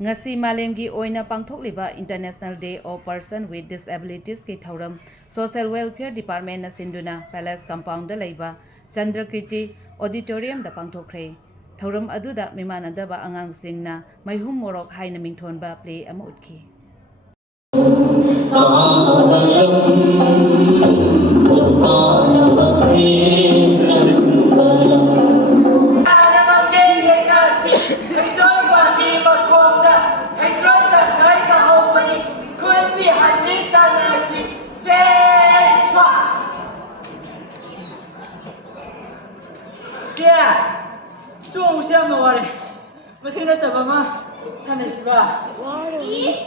ngasi malemgi oina pangthokliba International Day of Person with Disabilities ki thauram Social Welfare Department na sinduna Palace Compound da leiba Chandrakriti Auditorium da pangthokre thauram aduda mimanadaba angang singna maihum morok haina mingthonba play ama utkhi 좀 시험도 와래. 무슨 했다 마마? 산에서 봐. 사나바니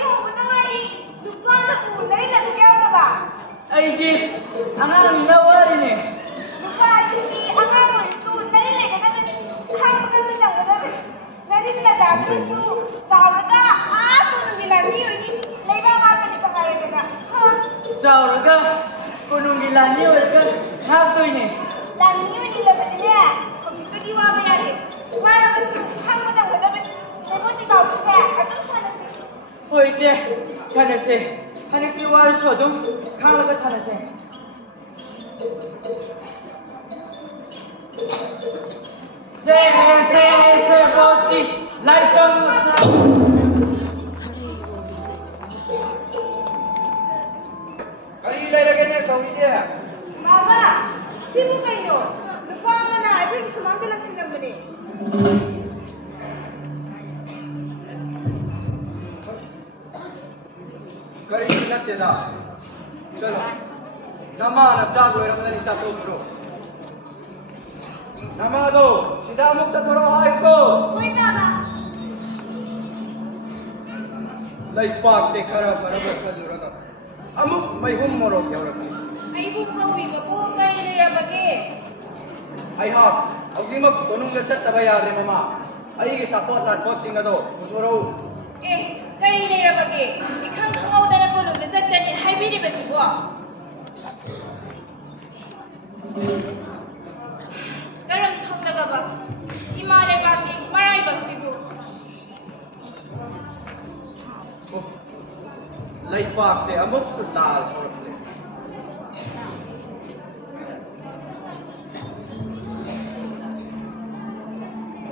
오나와이 누구한테 오늘이 나게하다. 아이디 안하는 나와리네. 누구한테 안하는 또 오늘이 내가 한국에서 나오다. 나는 나도 나오다 아무는 밀라니오니 내가 마음이 방아래잖아. 자오르가 고농길라니 올까 합도이네. 라니오니 라버니야. 거기까지 와봐야 해. 와라면서 한국에 오다면 잘못이가 없어. 아주 사는데. 이제 산에서 하늘길 와를 쳐도 강하가 산에서. 세 버티 라이션 마스나. Kali lagi ni kau ni dia. Mama, sibuk kayo. Lupa mo na, ay sumangga lang sila mo ni. Kali ni nanti dah. Chalo. Nama nak jago orang ni satu pro. Nama tu, sida mukta thoro hai ko. Uy, Mama. Lai pak se khara barabar ka jurata. Amuk mai hum morok yarak. Ay bukawi mo po, kayo nilabagi. Ai ha, audimak tonung gasat tabaya re mama. Ai ke support na bot singa do. Mujoro. Kayo nilabagi. Ikang kangaw na ko nung nasat ka ni Haibiri ba si Buwa? Karam thong laga ba? Imare bagi, maray ba si Bu? Lai pak se amuk sulal thorak le.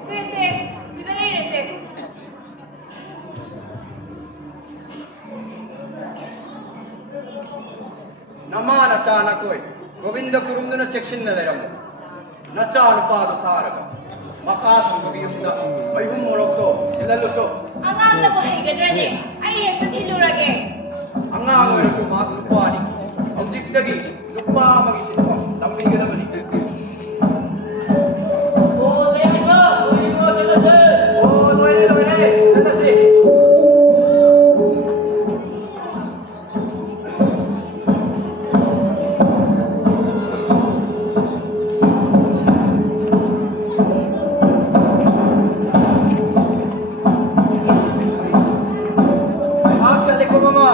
Se, sida na yun, se. Nama na cha na koi. Govinda kurumdu na section na leram. Na cha na pa do tharaga. Makas mo gi yunda. Mai hum morok to. Ilalu to. Angang na ko haigadra ni. Ay hekta thilurage. Angang ora su ma lupa ni. Object dagi lupa magi sitwa. Lambi ga naman ni. Oh, loire. Sana si. Mama.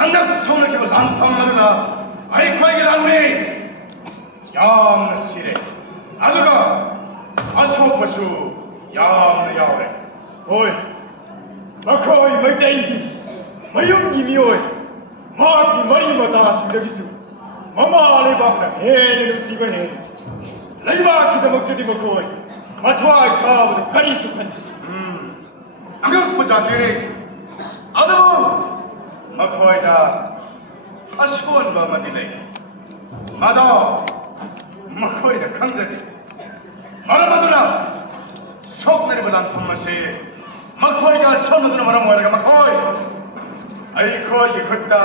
한dak 손을 쥐고 난팡하느라 아이코에게 난미 야암나 시래 아두가 아소퍼수 야암나 야오래 ôi mà khôi mấy đây mấy ông gì mi ơi mà thì mấy mà ta xin được cái gì mà lấy bạc là hè được gì cái này lấy bạc thì ta mặc cái mà khôi mà thoại thao được cái gì sụp hành anh cứ bây giờ đi à đâu mà khôi ra à xuân mà đi lấy mà đó mà khôi là khăng gì mà đó sốc này bây giờ không mà xe Makoiga sonoduna maramoraga makoi Aikoi ikutta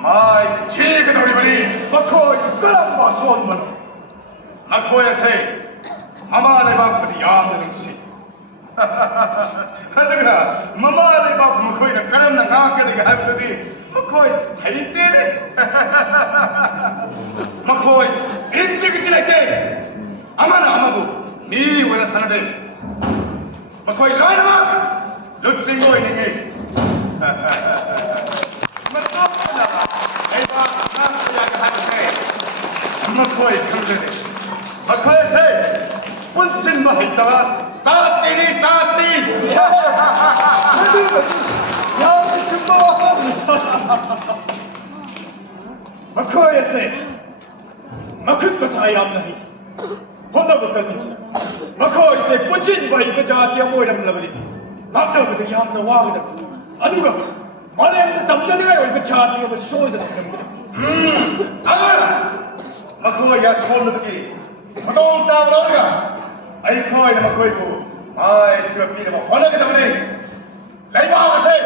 mai chiga doribani makoi kalamba sonmano Makoi say mama le bak padi yaam de nungsi Hadaga mama le bak makoi na karam na nga ka de ga padi makoi thaite ne Makoi injig dilate amana amabu mi wala sanade Makoi loina ma Lutsing ngồi này nghỉ Mà tốt là Ê ba, nam tôi là cái này Mà khôi không lên này Mà khôi sẽ Quân sinh mà hình ta Sa tì đi, sa tì Mà đi mà đi Nhớ thì chúng bố Mà khôi sẽ Mà khứt mà sai âm này Hôm nào có cần Mà khôi sẽ quân sinh và hình cái cha tiêu môi đầm là đi 남자부터 양도 와거든. 아니가 말에 남자네가 여기서 자기가 뭐 쇼이다 그런 거다. 아마 막 그거 야 손으로기 부동 싸움 나오니까 아이 거기 막 거기고 아이 들어 비를 막 화나게 잡으니 라이브 하세요.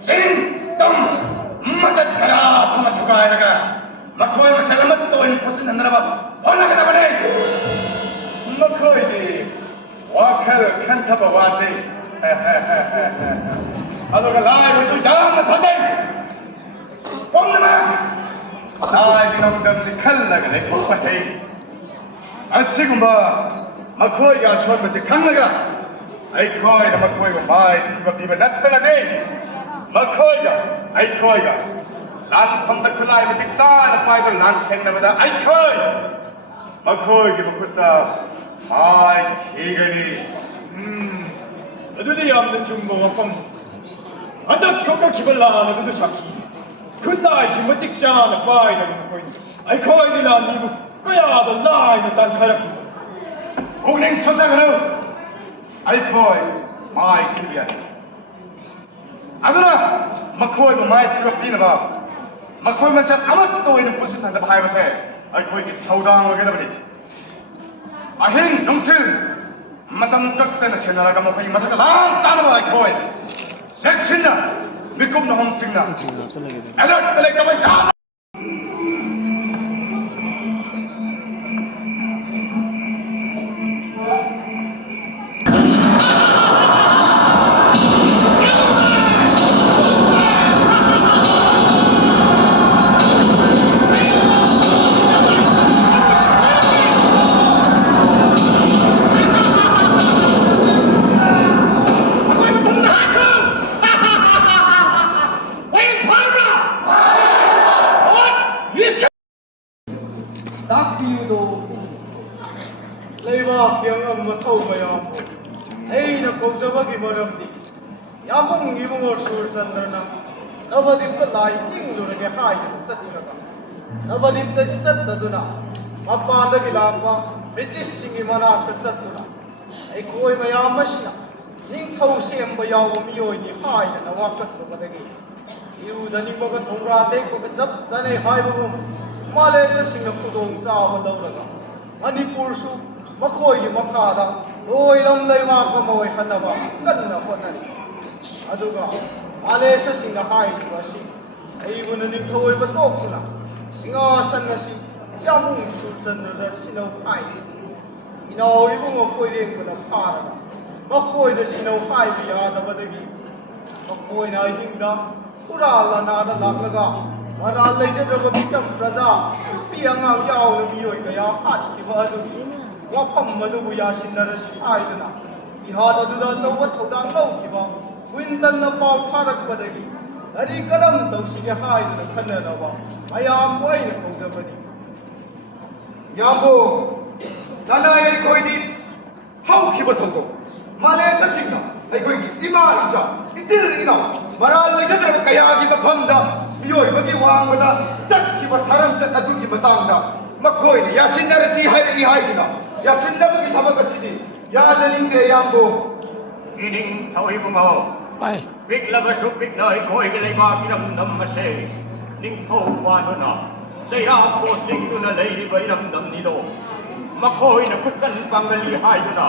징동 맞아 가라 통화 초가에다가 막 거기 막 잘라만 또 있는 포스 한다라 막 화나게 잡으니 막 거기 와카를 칸타바 와대 아도가 라이브 수장나 터세 뻥나마 라이브 넘덤니 칼라가 내 폭파테 아시군바 마코이가 수업에서 강나가 아이코이가 마코이가 마이 비바 나타나네 마코이가 아이코이가 난 컴다 그 라이브 틱짜나 파이들 난 캔나마다 아이코이 마코이가 먹었다 마이 티가니 어디에 없는 중국어 phẩm 안다 속가 기발 나는 것도 샤키 근나이 심어 틱자나 파이는 거인 아이 거이들아 니고 거야도 나이는 단 카락 오늘 선상으로 아이 거이 마이 티비야 아그나 마코이도 마이 티비야 봐 마코이 마찬 아무것도 있는 무슨 한다 봐야세 아이 거이 타우당하게 되버리 아행 영틀 Matang kakta na sinaraga mo kayo matang lang tanaw ay koy. Section na, mikom na homsing na. Alert talaga ba yan? Yamung Yimur Sursandrana, Nobody could lie, things to the high, etc. Nobody touched the Duna, upon the Vilapa, British Singimana, etc. A koi by our machine, Ning Tosim by our Mio in the high and a walk over the gate. You the Nimoga Tongra take of the Zap, then a high room, Malaysia Singapore, Java Loraga, Manipur soup, Makoi Makada, Oilam Lema Hanava, Kanna Honey. aduga Malaysia singa haiba si aibuna ni thoi ba tokuna singa san na si yamung sultanra sinau hai inau ibungo koireng kuna phara bakoi da sinau hai bi ya da badagi bakoi na hingda pura lana da laglaga mara leje da ba bicham praja pianga yaw na bi oi ga ya hat ki ba adu wa pham ma du ya sinara si hai dana ihada du da chawat thodang lau ki ba Windan na pau tharak badagi ꯀꯔꯤ ꯀꯔꯝ ꯇꯧꯁꯤꯒꯦ ꯍꯥꯏꯗꯨꯅ ꯈꯟꯅꯅꯕ ꯃꯌꯥꯝ ꯑꯣꯏꯅ ꯀꯧꯖꯕꯅꯤ ꯌꯥꯝꯕꯨ ꯅꯅꯥꯏ ꯑꯩꯈꯣꯏꯗꯤ ꯍꯧꯈꯤꯕ ꯊꯧꯗꯣꯛ ꯃꯥꯂꯦꯝ ꯇꯁꯤꯡꯅ ꯑꯩꯈꯣꯏꯒꯤ ꯏꯃꯥ ꯏꯆꯥ ꯏꯆꯤꯜ ꯏꯅꯥꯎ ꯃꯔꯥꯜ ꯂꯩꯖꯗ꯭ꯔꯕ ꯀꯌꯥꯒꯤ ꯃꯐꯝꯗ ꯃꯤꯑꯣꯏꯕꯒꯤ ꯋꯥꯡꯃꯗ ꯆꯠꯈꯤꯕ ꯊꯥꯔꯝꯆꯠ ꯑꯗꯨꯒꯤ ꯃꯇꯥꯡꯗ ꯃꯈꯣꯏꯅ ꯌꯥꯁꯤꯟꯅꯔꯁꯤ ꯍꯥꯏꯔꯛꯏ ꯍꯥꯏꯗꯨꯅ ꯌꯥꯁꯤꯟꯅꯕꯒꯤ ꯊꯕꯛ ꯑꯁꯤꯗꯤ ꯌꯥꯖꯅꯤꯡꯗꯦ ꯌꯥꯝꯕꯨ 이닝ꯊꯧ 이붕어 빅ꯂꯕꯁꯨ 빅ꯅ ꯑꯩꯈꯣꯏꯒꯤ ꯂꯩꯕꯥꯛ 이ꯔꯝꯗꯝ ꯑꯁꯦ ꯅꯤꯡꯊꯧ ꯆꯩꯔꯥꯛ ꯀꯣꯠꯂꯤꯡꯗꯨꯅ ꯂꯩꯔꯤꯕ 이ꯔꯝꯗꯝꯅꯤꯗꯣ ꯃꯈꯣꯏꯅ ꯈꯨꯠꯀꯟ ꯄꯥꯡꯒꯜꯂꯤ ꯍꯥꯏꯗꯨꯅ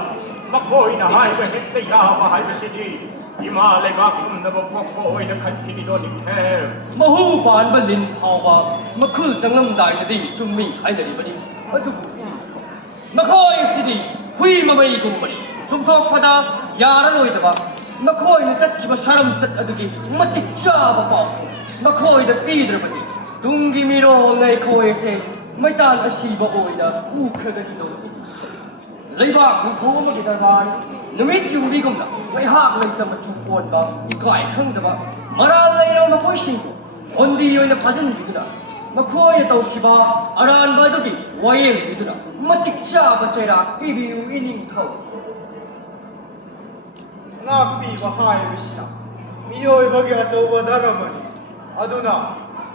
ꯃꯈꯣꯏꯅ ꯍꯥꯏꯕ ꯍꯦꯛꯇ ꯌꯥꯕ ꯍꯥꯏꯕꯁꯤꯗꯤ ꯏꯃꯥ ꯂꯩꯕꯥꯛ ꯄꯨꯝꯅꯃꯛ ꯄꯣꯛꯄ ꯑꯣꯏꯅ ꯈꯟꯈꯤꯅꯤꯗꯣ ꯅꯤꯡꯊꯦꯝ ꯃꯍꯨ ꯄꯥꯟꯕ ꯂꯤꯟ ꯐꯥꯎꯕ ꯃꯈꯨꯜ ꯆꯪꯂꯝꯗꯥꯏꯗꯗꯤ ꯆꯨꯝꯃꯤ ꯍꯥꯏꯅꯔꯤꯕꯅꯤ ꯑꯗꯨꯕꯨ ꯃꯈꯣꯏ ꯑꯁꯤꯗꯤ ꯍꯨꯏ ꯃꯃꯩꯒꯨꯝꯕꯅꯤ ꯆꯨꯝꯊꯣꯛꯄꯗ ꯌꯥꯔꯔꯣꯏꯗꯕ ꯃꯈꯣꯏꯅ ꯆꯠꯈꯤꯕ ꯁꯔꯝꯆꯠ ꯑꯗꯨꯒꯤ ꯃꯇꯤꯛ ꯆꯥꯕ ꯄꯥꯎ ꯃꯈꯣꯏꯗ ꯄꯤꯗ꯭ꯔꯕꯗꯤ ꯇꯨꯡꯒꯤ ꯃꯤꯔꯣꯜꯅ ꯑꯩꯈꯣꯏ ꯑꯁꯦ ꯃꯩꯇꯥꯟ ꯑꯁꯤꯕ ꯑꯣꯏꯅ ꯎꯈ꯭ꯔꯒꯅꯤꯗꯧꯕꯅꯤ ꯂꯩꯕꯥꯛ ꯍꯨꯝꯐꯨ ꯑꯃꯒꯤ ꯗꯔꯕꯥꯔ ꯅꯨꯃꯤꯠ ꯌꯨꯡꯕꯤꯒꯨꯝꯅ ꯉꯥꯏꯍꯥꯛ ꯂꯩꯇ ꯃꯆꯨ ꯑꯣꯟꯕ ꯏꯀꯥꯏ ꯈꯪꯗꯕ ꯃꯔꯥꯜ ꯂꯩꯔꯕ ꯃꯈꯣꯏꯁꯤꯡꯕꯨ ꯕꯣꯟꯗꯤ ꯑꯣꯏꯅ ꯐꯥꯖꯤꯟꯕꯤꯗꯨꯅ ꯃꯈꯣꯏꯅ ꯇꯧꯈꯤꯕ ꯑꯔꯥꯟꯕ ꯑꯗꯨꯒꯤ ꯋꯥꯌꯦꯜꯕꯤꯗꯨꯅ ꯃꯇꯤꯛ ꯆꯥꯕ ꯆꯩꯔꯥꯛ ꯄꯤꯕꯤꯌꯨ ꯏꯅꯤꯡꯊꯧ ꯉꯥꯛꯄꯤꯕ ꯍꯥꯏꯕꯁꯤꯅ ꯃꯤꯑꯣꯏꯕꯒꯤ ꯑꯆꯧꯕ ꯙꯔꯃꯅꯤ ꯑꯗꯨꯅ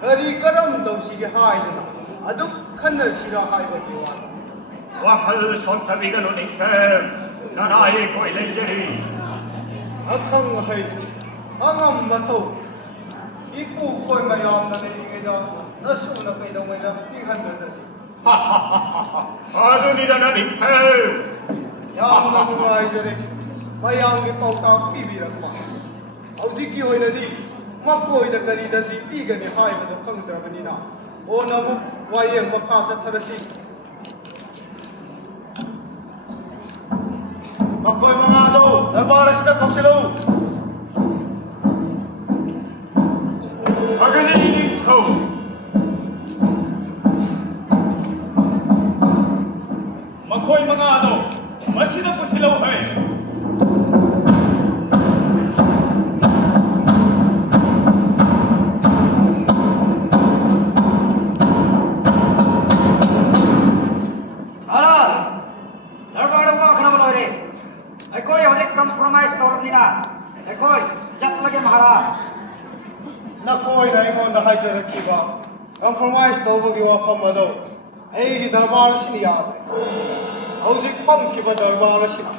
ꯀꯔꯤ ꯀꯔꯝ ꯇꯧꯁꯤꯒꯦ ꯍꯥꯏꯗꯨꯅ ꯑꯗꯨꯛ ꯈꯟꯅꯁꯤꯔ ꯍꯥꯏꯕꯒꯤ ꯋꯥꯅꯤ ꯋꯥꯈꯜ ꯁꯣꯟꯊꯕꯤꯒꯅꯨ ꯅꯤꯡꯊꯦꯝ ꯅꯅꯥꯏ ꯑꯩꯈꯣꯏ ꯂꯩꯖꯔꯤ ꯑꯈꯪ ꯑꯍꯩ ꯑꯉꯝ ꯃꯊꯧ ꯏꯄꯨ ꯈꯣꯏ ꯃꯌꯥꯝꯅ ꯂꯩꯔꯤꯉꯩꯗ ꯅꯁꯨꯅ ꯀꯩꯗꯧꯉꯩꯗ ꯄꯤꯍꯟꯒꯗꯒꯦ ꯑꯗꯨꯅꯤꯗꯅ ꯅꯤꯡꯊꯦꯝ ꯌꯥꯝꯅ ꯅꯨꯡꯉꯥꯏꯖꯔꯦ ꯃꯌꯥꯝꯒꯤ ꯄꯥꯎꯇꯥꯛ ꯄꯤꯕꯤꯔꯛꯄ ꯍꯧꯖꯤꯛꯀꯤ ꯑꯣꯏꯅꯗꯤ ꯃꯈꯣꯏꯗ ꯀꯔꯤꯗꯗꯤ ꯄꯤꯒꯅꯤ ꯍꯥꯏꯕꯗꯨ ꯈꯪꯗ꯭ꯔꯕꯅꯤꯅ ꯀꯣꯟꯅ ꯑꯃꯨꯛ ꯋꯥꯌꯦꯜ ꯃꯈꯥ ꯆꯠꯊꯔꯁꯤ ꯃꯈꯣꯏ ꯃꯉꯥꯗꯣ ꯗꯔꯕꯥꯔ ꯑꯁꯤꯗ ꯀꯧꯁꯤꯜꯂꯨ ꯐꯒꯅꯤ ꯅꯤꯡꯊꯧ ꯃꯈꯣꯏ ꯃꯉꯥꯗꯣ ꯃꯁꯤꯗ ꯄꯨꯁꯤꯜꯂꯧ ꯍꯩ ꯑꯩꯈꯣꯏ ꯍꯧꯖꯤꯛ ꯀꯝꯄ꯭ꯔꯣꯃꯥꯏꯁ ꯇꯧꯔꯕꯅꯤꯅ ꯑꯩꯈꯣꯏ ꯆꯠꯂꯒꯦ ꯃꯍꯥꯔꯥꯖ ꯅꯈꯣꯏꯅ ꯑꯩꯉꯣꯟꯗ ꯍꯥꯏꯖꯔꯛꯈꯤꯕ ꯀꯝꯄ꯭ꯔꯣꯃꯥꯏꯁ ꯇꯧꯕꯒꯤ ꯋꯥꯐꯝ ꯑꯗꯨ ꯑꯩꯒꯤ ꯗꯔꯕꯥꯔ ꯑꯁꯤꯅ ꯌꯥꯗ꯭ꯔꯦ ꯍꯧꯖꯤꯛ ꯐꯝꯈꯤꯕ ꯗꯔꯕꯥꯔ ꯑꯁꯤꯅ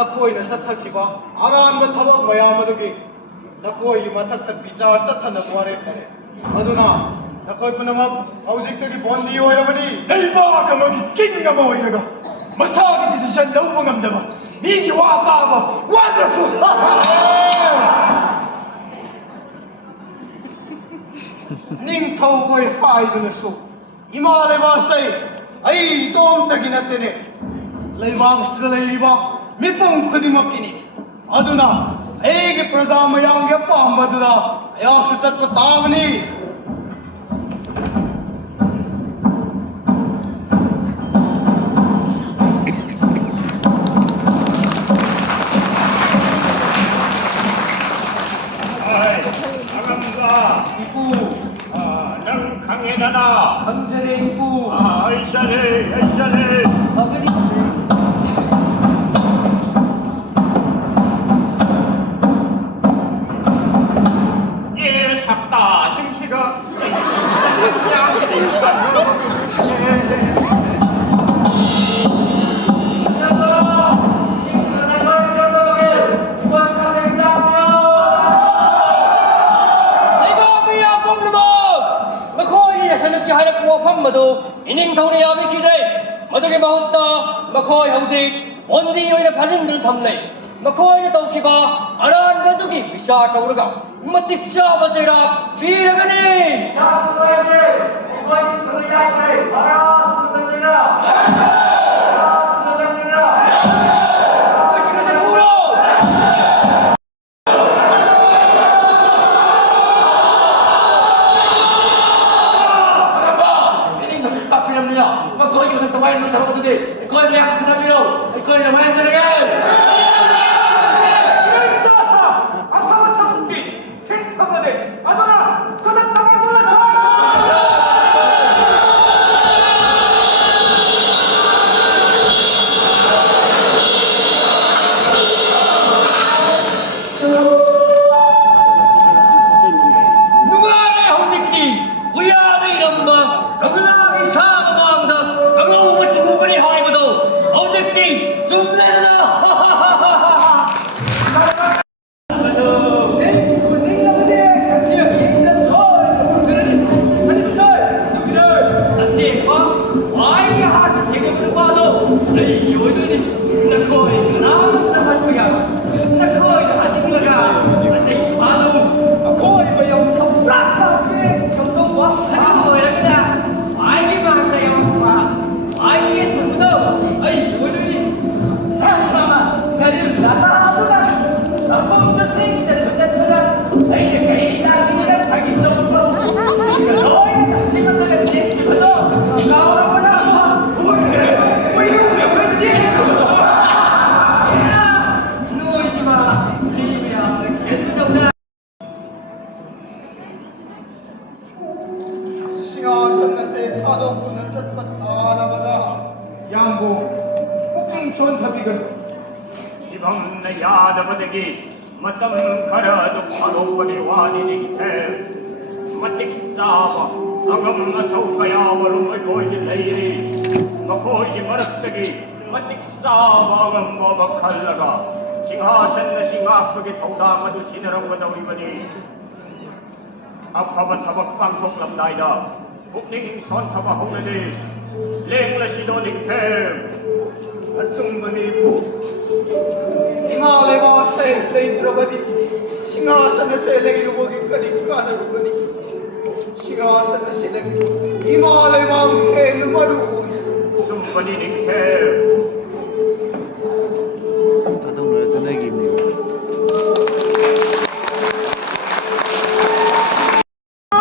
ꯅꯈꯣꯏꯅ ꯆꯠꯊꯈꯤꯕ ꯑꯔꯥꯟꯕ ꯊꯕꯛ ꯃꯌꯥꯝ ꯑꯗꯨꯒꯤ ꯅꯈꯣꯏꯒꯤ ꯃꯊꯛꯇ ꯕꯤꯆꯥꯔ ꯆꯠꯊꯅꯕ ꯋꯥꯔꯦꯞ ꯂꯩ ꯑꯗꯨꯅ ꯅꯈꯣꯏ ꯄꯨꯝꯅꯃꯛ ꯍꯧꯖꯤꯛꯇꯒꯤ ꯕꯣꯟꯗꯤ ꯑꯣꯏꯔꯕꯅꯤ ꯂꯩꯕꯥꯛ ꯑꯃꯒꯤ ꯀꯤꯡ ꯑꯃ ꯑꯣꯏꯔꯒ ꯃꯁꯥꯒꯤ ꯗꯤꯁꯤꯖꯟ ꯂꯧꯕ ꯉꯝꯗꯕ ꯃꯤꯒꯤ ꯋꯥ ꯇꯥꯕ ꯋꯥꯟꯗꯔꯐꯨꯜ ꯅꯤꯡꯊꯧ ꯍꯣꯏ ꯍꯥꯏꯗꯨꯅꯁꯨ ꯏꯃꯥ ꯂꯩꯕꯥꯛꯁꯦ ꯑꯩ ꯏꯇꯣꯝꯇꯒꯤ ꯅꯠꯇꯦꯅꯦ ꯂꯩꯕꯥꯛꯁꯤꯗ ꯂꯩꯔꯤꯕ ꯃꯤꯄꯨꯝ ꯈꯨꯗꯤꯡꯃꯛꯀꯤꯅꯤ ꯑꯗꯨꯅ ꯑꯩꯒꯤ ꯄ꯭ꯔꯖꯥ ꯃꯌꯥꯝꯒꯤ ꯑꯄꯥꯝꯕꯗꯨꯗ ꯑꯩꯍꯥꯛꯁꯨ ꯆꯠꯄ ꯇꯥꯕꯅꯤ 이쁘 능 강해나나 강전의 이쁘 아이샤네 아이샤네 어머니 예 삭다 심시가 wafam madu ining thawni yabi kidai madagi mahutta makhoi hauzik ondi oina phajindru thamnai makhoi na tawkiba aran badugi bisar tawraga matik chaba chaira firagani yaamnoye ekoi suya kare ara sudandira Ikut yang sedang minum, ikut yang main sedang. apa macam ni? Cinta pada, adana 싱하선 ase 타도군은 쫓고 따라가라 양보 폭풍촌 합의금 이방 내 야다버대기 맞담 가라도 파도번에 와디니기 태 맞대기 싸봐 아금 나토가야 버름을 보이지 레이리 너보이지 머럭대기 맞대기 싸봐 아금 뭐가 칼라가 싱하선 싱하크게 타우다마도 시내라고 하다 우리버니 아파바 타박 빵톡람나이다 북닝 선타바 홍레디 랭라시도 닉템 충분히 이마레마 세이트레이 들어가디 싱하선의 세력이 루보기까지 까다로거니 싱하선의 세력 이마레마 해누마루 숨번이 닉템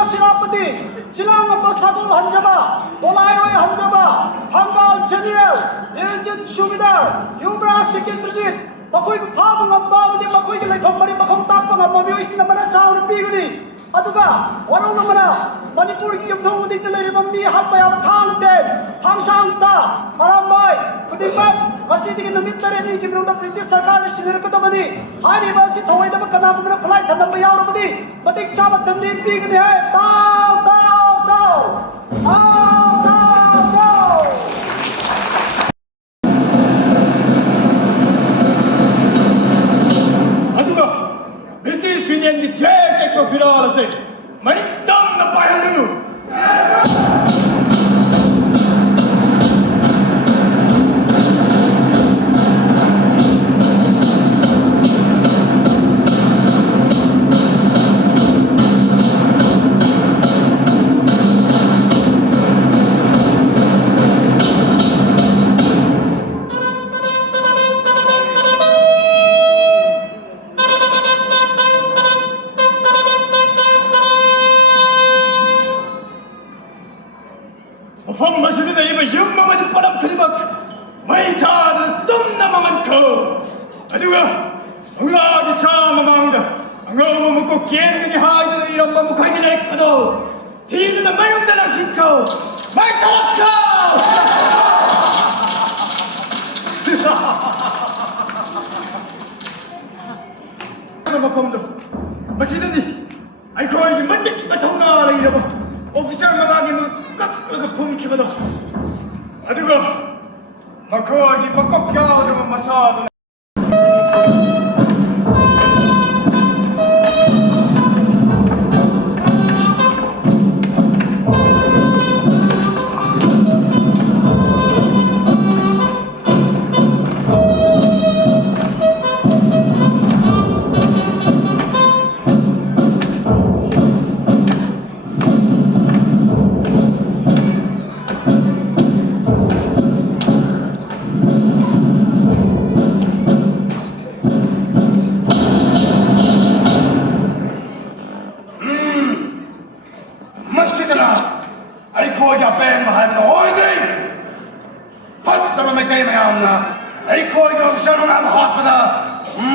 Sinapati, silang Pasabul Hanjaba, Polairoi Hanjaba, Hangal General, Irjit Shumidar, Hubras Tikindrjit, Makoi Pabang Ambawadi, Makoi Lekomari Makong Tapang, Mabiwis Namana Chow Pigri, Aduga, Warong Namana, Manipur Yumthong Dictatory Mami Hapaya Tangten, Hangsangta, Arambai, Kudibat, Masidi Military Gibrun British Sarkar Sinirkatamani, Hari Basi Toyda Kanamura Flight and Namayarabadi, Matik Chabat Tandi Pigri, down, down, down, down, down, down. 아주가 메티 수년이 제게 거 필요하세 많이 땅나 빠야누 phong mà xin này mà dương mà mình bắt đầu thì mà mấy cha tôm nằm mà khờ à chứ ông là đi xa mà mang đó ông ngờ mà có kiến cái hai đứa này mà một cái này cái đâu thì nó mấy ông ta đang xin cầu mấy ta cầu mà không được mà xin đi anh coi thì mất tích mà thông nào là gì đâu 오피셜 마당이면 깎으려고 봄키거든 아두고 마커기 빡빡펴주면 마사도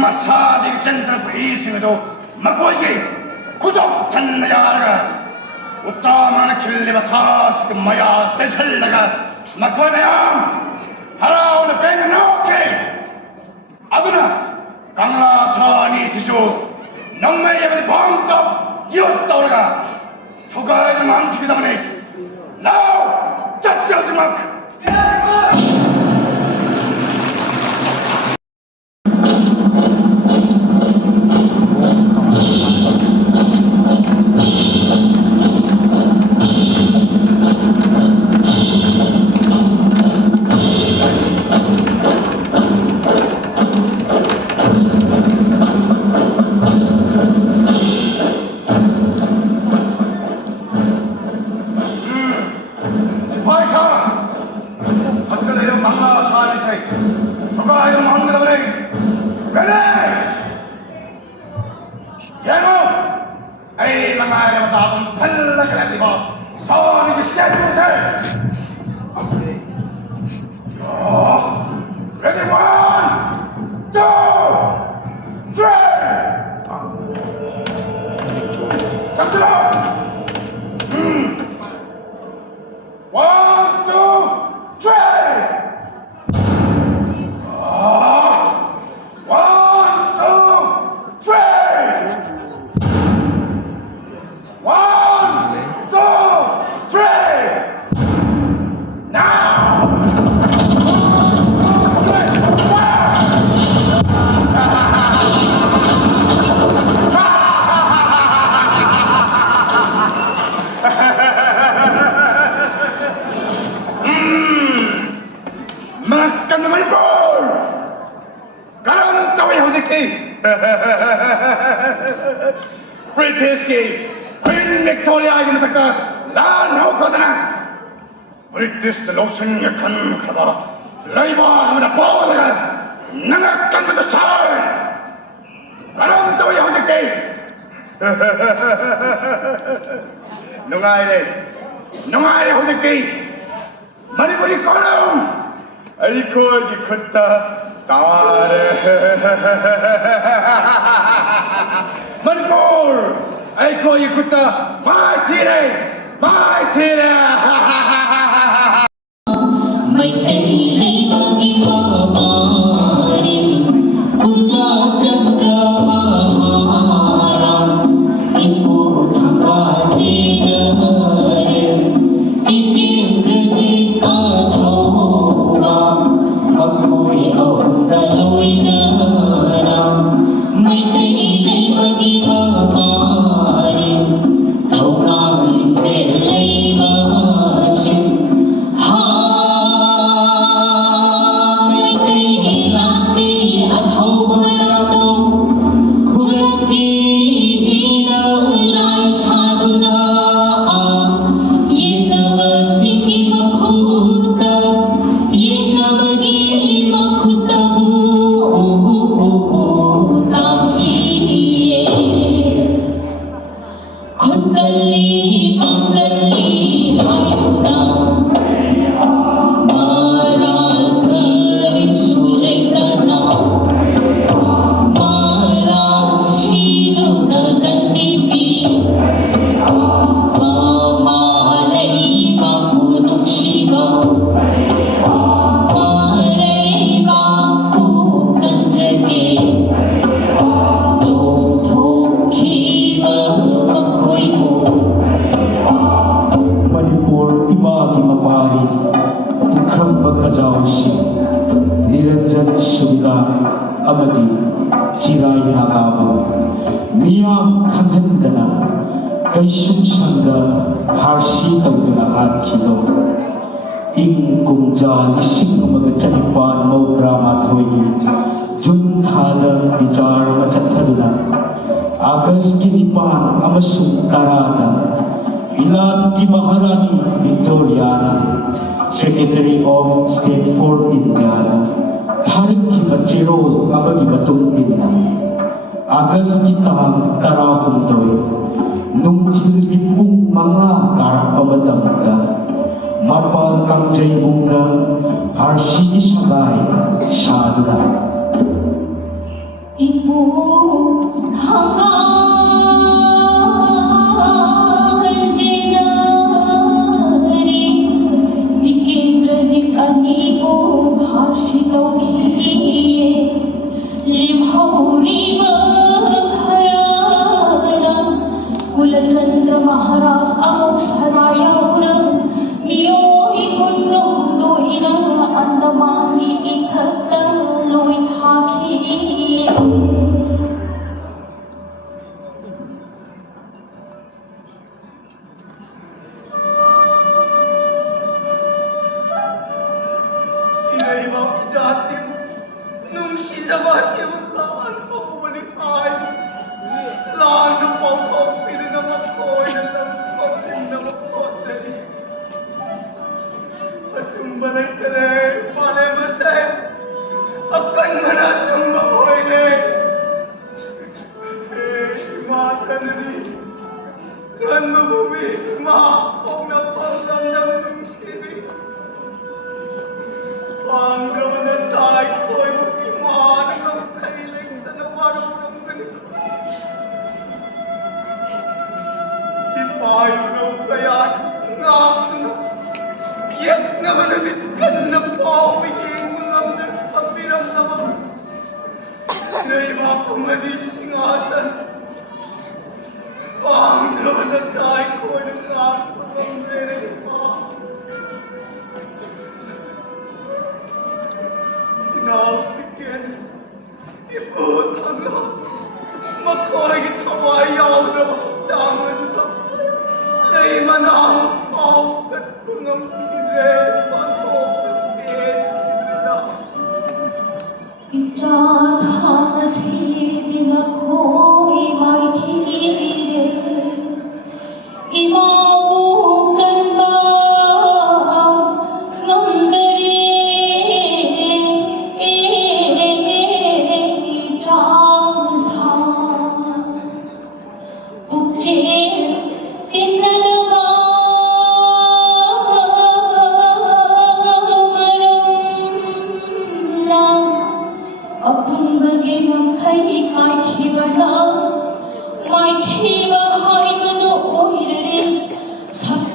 마사디 젠틀 베이싱도 마코이게 구족탄 나야가 우따마나 길리바 사스그 마야 대설라가 마코이나야 하라오는 뱅은 오케이 아두나 강라사니 시주 농매예비 방떡 이었다오라가 초가의 망치기 때문에 나우 짜치하지 마 Ay, lang ay, lang matapang pala ka lang, di ba? Tawag ni Jessica Jose! 브리티시기 퀸 빅토리아의 탁다 란호거드나 브리티시 록신 약한 카바 레이버 하면 보다가 나가 간부터 살 가람 또이 혼자게 농아이래 혼자게 머리머리 꺼름 아이고 이 컸다 나와래 머리볼 아이고 이 컸다 마이티래 Niranjan सुविधा अमदी चिराई नागाबू मियाम खंडना कैसुम संग फारसी तौदना हाथखिलो इंग कुंजा लिसिंग अमग चनिपान मौद्रा माथोगी जुन थादा विचार मचथदुना अगस्त की निपान अमसुम तारादा इलान की महारानी विक्टोरियाना Secretary of State for India, Bharat ki Bachirol abagi batung inna. Agas kita tarahum doy, nungtil ipung mga karapamadamda, mapang kangjay bunga, harsi isabay, saduna. Ibu hanggang Anibu Harshilokhiye Limhauri Bharara Kulachandra Maharaj Amok Sarayapura Miyohi Kullo Doina Andamani Ikhatta Loithakhiye Ija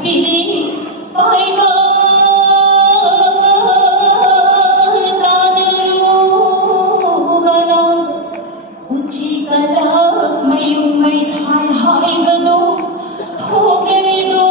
di paiba tanarubala uchi kalak mayung may thai hai gado thogare do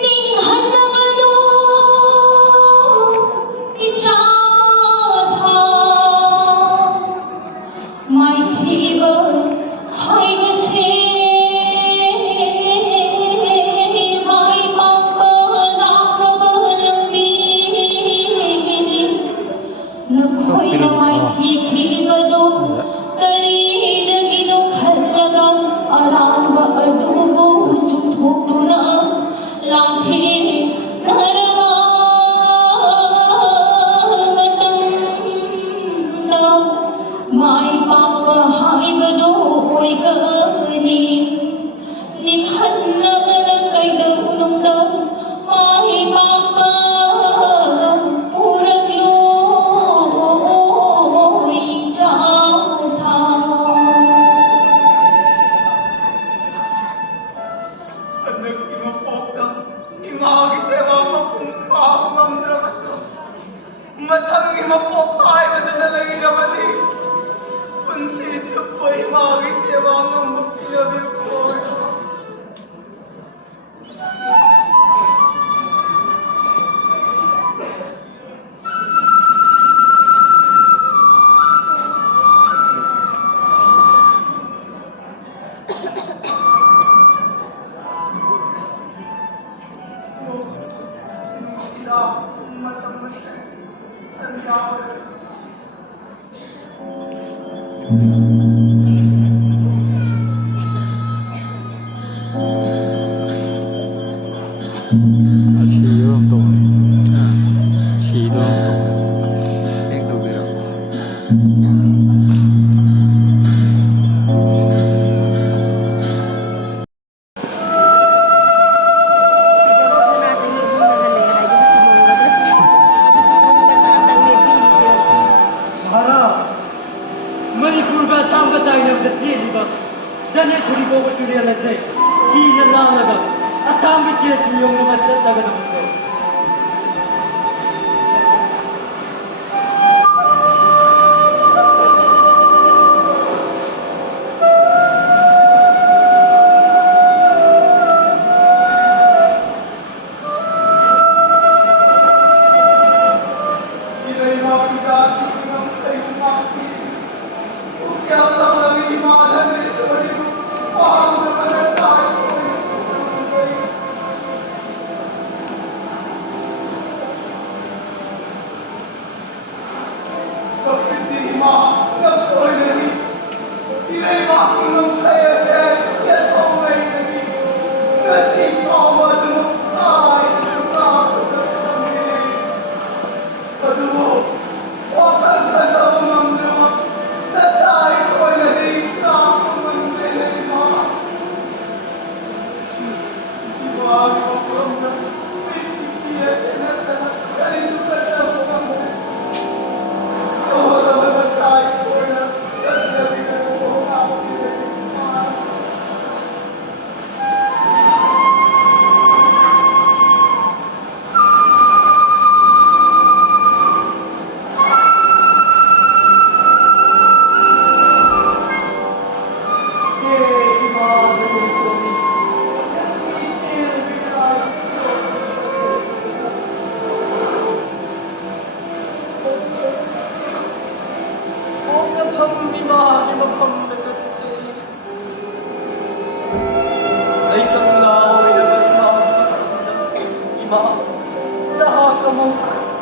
ning hanagano ichasa mai thiba haiba se mai papa na balambi na khoi na mai thi khibado karidagido khallaga aramba adubu chuthotuna lamthi narama matanda mai papa haibado oigani nikhanagana kaidavunumda mai papa puraglo ichasa Mathangi mapopay na lagi naman eh. Punsi tupoy magi sewa ng bukila ko.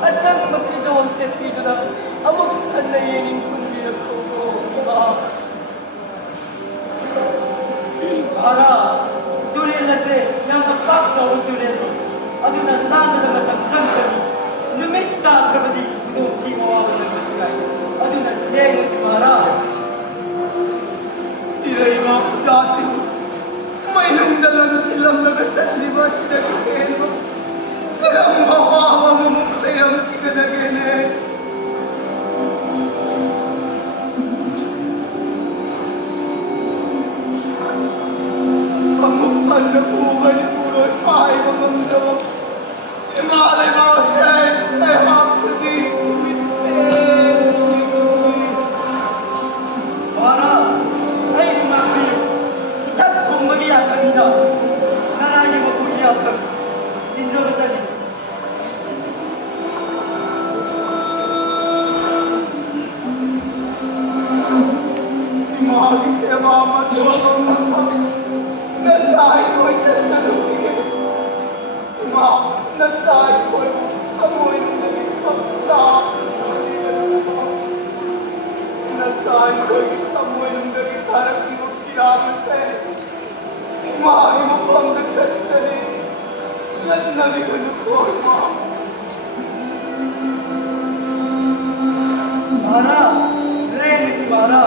asang magkijawang sentito na among kanlayening kundirap ꯑꯆꯧꯕ ꯇꯨꯔꯦꯜꯅꯤ ꯑꯗꯨꯅ ꯂꯥꯟꯕꯗ ꯃꯇꯝ ꯆꯪꯒꯅꯤ ꯅꯨꯃꯤꯠ ꯇꯥꯈ꯭ꯔꯕꯗꯤ ꯈꯨꯗꯣꯡꯊꯤꯕ ꯑꯋꯥꯕ ꯂꯩꯕꯁꯨ ꯌꯥꯏ ꯑꯗꯨꯅ ꯂꯦꯡꯉꯨꯁꯤ Maharaj 이래이마 자티 마이는달랑 실람나가 짤리마 시작해도 그럼 마화와는 그냥 기가 나게네 방목발로 부가지 불을 파이고 넘겨 이마를 마우세 대학들이 밑에 Mara, ay magbiyo. Itat kong magiyakan nila. Narani mo kong iyakan. Injoro tali. दिमागी सेवा मत करो नचाई कोई चलना नहीं माँ नचाई कोई अमोई नहीं सकता नचाई कोई अमोई नहीं तारक की मुक्ति राम से माँ ही वो बंद कर चले गन्ना भी गन्ना कोई माँ Mara, rey si Mara.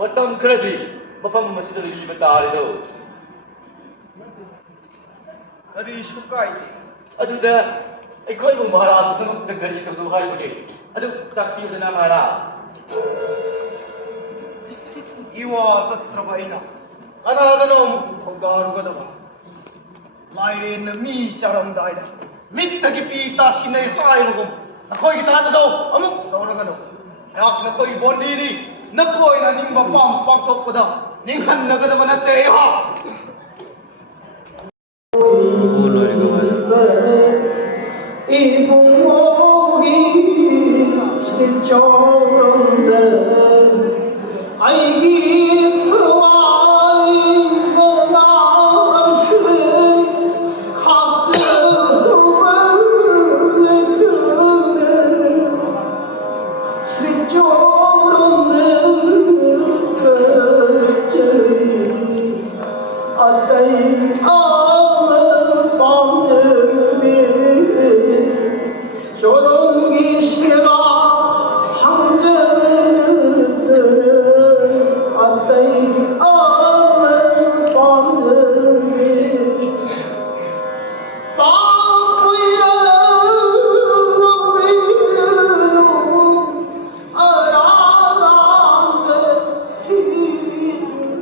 ꯃꯇꯝ ꯈꯔꯗꯤ ꯃꯐꯝ ꯑꯁꯤꯗ ꯂꯩꯕ ꯇꯥꯔꯦꯗꯣ ꯀꯔꯤꯁꯨ ꯀꯥꯏꯗꯦ ꯑꯗꯨꯗ ꯑꯩꯈꯣꯏꯕꯨ ꯃꯍꯥꯔꯥꯖꯗꯃꯛꯇ ꯀꯔꯤ ꯇꯧꯗꯧ ꯍꯥꯏꯕꯒꯦ ꯑꯗꯨ ꯇꯥꯛꯄꯤꯌꯨꯗꯅ ꯃꯍꯥꯔꯥꯖ 이와 ꯆꯠꯇ꯭ꯔꯕ ꯑꯩꯅ ꯀꯅꯥꯗꯅꯣ ꯑꯃꯨꯛ ꯊꯧꯗꯥꯔꯨꯒꯗꯕ ꯂꯥꯏꯔꯦꯟꯅ ꯃꯤ ꯆꯥꯔꯝꯗꯥꯏꯗ ꯃꯤꯠꯇꯒꯤ ꯄꯤ ꯇꯥꯁꯤꯟꯅꯩ ꯍꯥꯏꯕꯒꯨꯝ ꯅꯈꯣꯏꯒꯤ ꯇꯥꯗꯗꯣ ꯑꯃꯨꯛ ꯇꯧꯔꯒꯅꯨ ꯑꯩꯍꯥꯛ ꯅꯈꯣꯏꯒꯤ ꯕꯣꯟꯗꯤꯅꯤ ꯅꯈꯣꯏꯅ ꯅꯤꯡꯕ ꯄꯥꯡꯊꯣꯛꯄꯗ ꯅꯤꯡꯍꯟꯅꯒꯗꯕ ꯅꯠꯇꯦ ꯑꯩꯍꯥꯛ 이봉옥이 신정ron데 아이기 트와이 머나스 각자의 그네 신정ron데 그제 조동이 시가 황제들 어때이 아멘 밤들이 바쁘이라 위로 아랑데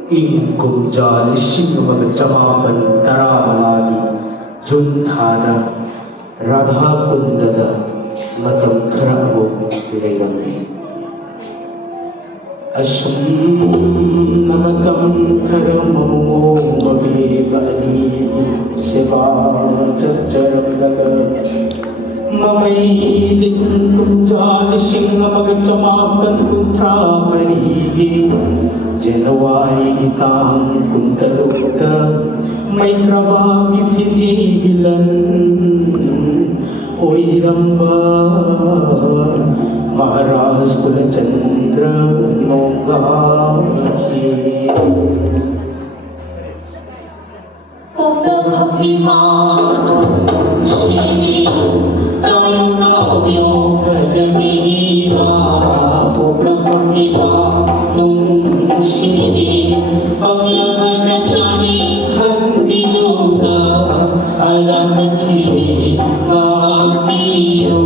인kumja lising mga jamapan taramalagi junthana radha kundana matam khara mo leiramni asum namatam khara mo mabibali seba chacharam laga mamai din kumja lising mga jamapan kuntra marigi Januari itang kuntaluta may trabagi pinigilan Oy Ramba Maharaj Kula Chandra Nongaki Shri Jayanayo Bhajaniva Shri Bhagavadachari Handinuda Alamaki Magniyo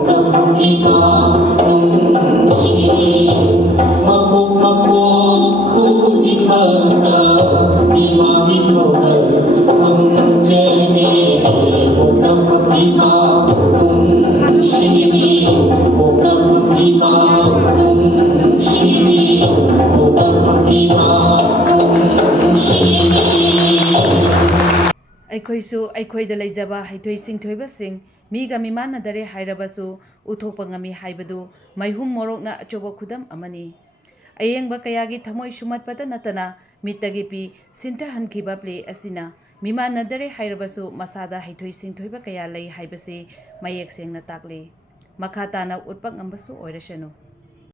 Prabhupada Shri Magukmakukudipata Dimadikawal Hangjene Prabhupada Shri Prabhupada Shri ꯑꯩꯈꯣꯏꯁꯨ ꯑꯩꯈꯣꯏꯗ ꯂꯩꯖꯕ ꯍꯩꯊꯣꯏ ꯁꯤꯡꯊꯣꯏꯕꯁꯤꯡ ꯃꯤꯒ ꯃꯤꯃꯥꯟꯅꯗꯔꯦ ꯍꯥꯏꯔꯕꯁꯨ ꯎꯠꯊꯣꯛꯄ ꯉꯝꯃꯤ ꯍꯥꯏꯕꯗꯨ ꯃꯩꯍꯨꯝ ꯃꯣꯔꯣꯛꯅ ꯑꯆꯧꯕ ꯈꯨꯗꯝ ꯑꯃꯅꯤ꯫ ꯑꯌꯦꯡꯕ ꯀꯌꯥꯒꯤ ꯊꯃꯣꯏ ꯁꯨꯝꯍꯠꯄꯇ ꯅꯠꯇꯅ ꯃꯤꯠꯇꯒꯤ ꯄꯤ ꯁꯤꯟꯊꯍꯟꯈꯤꯕ ꯄ꯭ꯂꯦ ꯑꯁꯤꯅ ꯃꯤꯃꯥꯟꯅꯗꯔꯦ ꯍꯥꯏꯔꯕꯁꯨ ꯃꯁꯥꯗ ꯍꯩꯊꯣꯏ ꯁꯤꯡꯊꯣꯏꯕ ꯀꯌꯥ ꯂꯩ ꯍꯥꯏꯕꯁꯤ ꯃꯌꯦꯛ ꯁꯦꯡꯅ ꯇꯥꯛꯂꯤ꯫ ꯃꯈꯥ ꯇꯥꯅ ꯎꯠꯄ ꯉꯝꯕꯁꯨ ꯑꯣꯏꯔꯁꯅꯨ꯫